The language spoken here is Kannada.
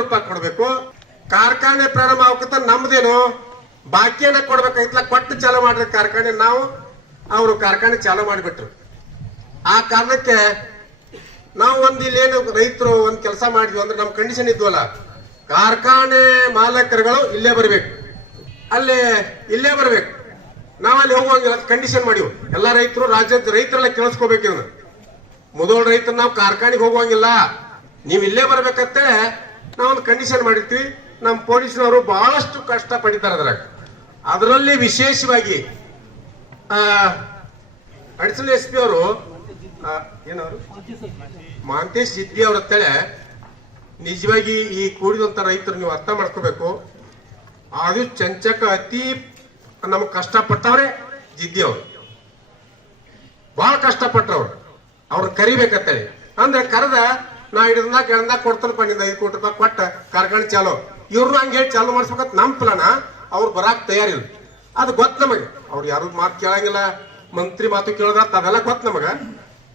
ರೂಪಾಯಿ ಕೊಡ್ಬೇಕು. ಕಾರ್ಖಾನೆ ಪ್ರಾರಂಭ ಆಗತ್ತ ನಮ್ದೇನು ಬಾಕಿಯನ್ನ ಕೊಡ್ಬೇಕಾಯ್ತಲ್ಲ, ಕೊಟ್ಟು ಚಾಲು ಮಾಡ್ರಿ ಕಾರ್ಖಾನೆ. ನಾವು ಅವರು ಕಾರ್ಖಾನೆ ಚಾಲು ಮಾಡಿಬಿಟ್ರು. ಆ ಕಾರಣಕ್ಕೆ ನಾವು ಇಲ್ಲೇನು ರೈತರು ಒಂದ್ ಕೆಲಸ ಮಾಡಿದ್ವಿ ಅಂದ್ರೆ ನಮ್ಮ ಕಂಡೀಷನ್ ಇದ್ವಲ್ಲ, ಕಾರ್ಖಾನೆ ಮಾಲಕರುಗಳು ಇಲ್ಲೇ ಬರ್ಬೇಕು, ಇಲ್ಲೇ ಬರ್ಬೇಕು, ನಾವಲ್ಲಿ ಹೋಗುವಂಗಿಲ್ಲ ಕಂಡೀಷನ್ ಮಾಡಿವು. ಎಲ್ಲ ರೈತರು, ರಾಜ್ಯದ ರೈತರೆಲ್ಲ ಕೇಳಿಸ್ಕೋಬೇಕು. ಇದನ್ನ ಮೊದಲು ರೈತರು ನಾವು ಕಾರ್ಖಾನೆಗೆ ಹೋಗುವಂಗಿಲ್ಲ, ನೀವು ಇಲ್ಲೇ ಬರ್ಬೇಕಂತೆ ನಾವೊಂದು ಕಂಡೀಷನ್ ಮಾಡಿರ್ತೀವಿ. ನಮ್ಮ ಪೊಲೀಸ್ನವರು ಬಹಳಷ್ಟು ಕಷ್ಟ ಪಡಿತಾರೆ ಅದ್ರಾಗ. ಅದರಲ್ಲಿ ವಿಶೇಷವಾಗಿ ಅಡಿಷನಲ್ SP ಅವರು ಏನವರು ಮಹಾಂತೇಶ್ ಜಿದ್ದಿ ಅವ್ರ ಅಂತೇಳಿ ನಿಜವಾಗಿ ಈ ಕೂಡಿದಂತ ರೈತರು ನೀವು ಅರ್ಥ ಮಾಡ್ಕೋಬೇಕು. ಅದು ಚಂಚಕ ಅತಿ ನಮಗ್ ಕಷ್ಟಪಟ್ಟವ್ರೆ ಜಿದ್ದಿ ಅವ್ರು, ಬಹಳ ಕಷ್ಟಪಟ್ಟವ್ರು. ಅವ್ರನ್ನ ಕರಿಬೇಕಂತೇಳಿ ಅಂದ್ರೆ ಕರೆದ ನಾ ಹಿಡಿದಾಗ ಕೊಡ್ತಾನಪ್ಪ ನಿಂದ 5 ಕೋಟಿ ರೂಪಾಯಿ ಕೊಟ್ಟ ಕಾರ್ಖಾನೆ ಚಾಲು. ಇವ್ರು ಹಂಗೆ ಹೇಳಿ ಚಾಲು ಮಾಡಿಸ್ಬೇಕಂತ ನಮ್ ಪ್ಲಾನ. ಅವ್ರು ಬರಾಕ್ ತಯಾರಿಲ್ಲ, ಅದು ಗೊತ್ತು ನಮಗೆ. ಅವ್ರು ಯಾರು ಮಾತು ಕೇಳಂಗಿಲ್ಲ, ಮಂತ್ರಿ ಮಾತು ಕೇಳೋದ ಅವೆಲ್ಲ ಗೊತ್ತು ನಮಗ.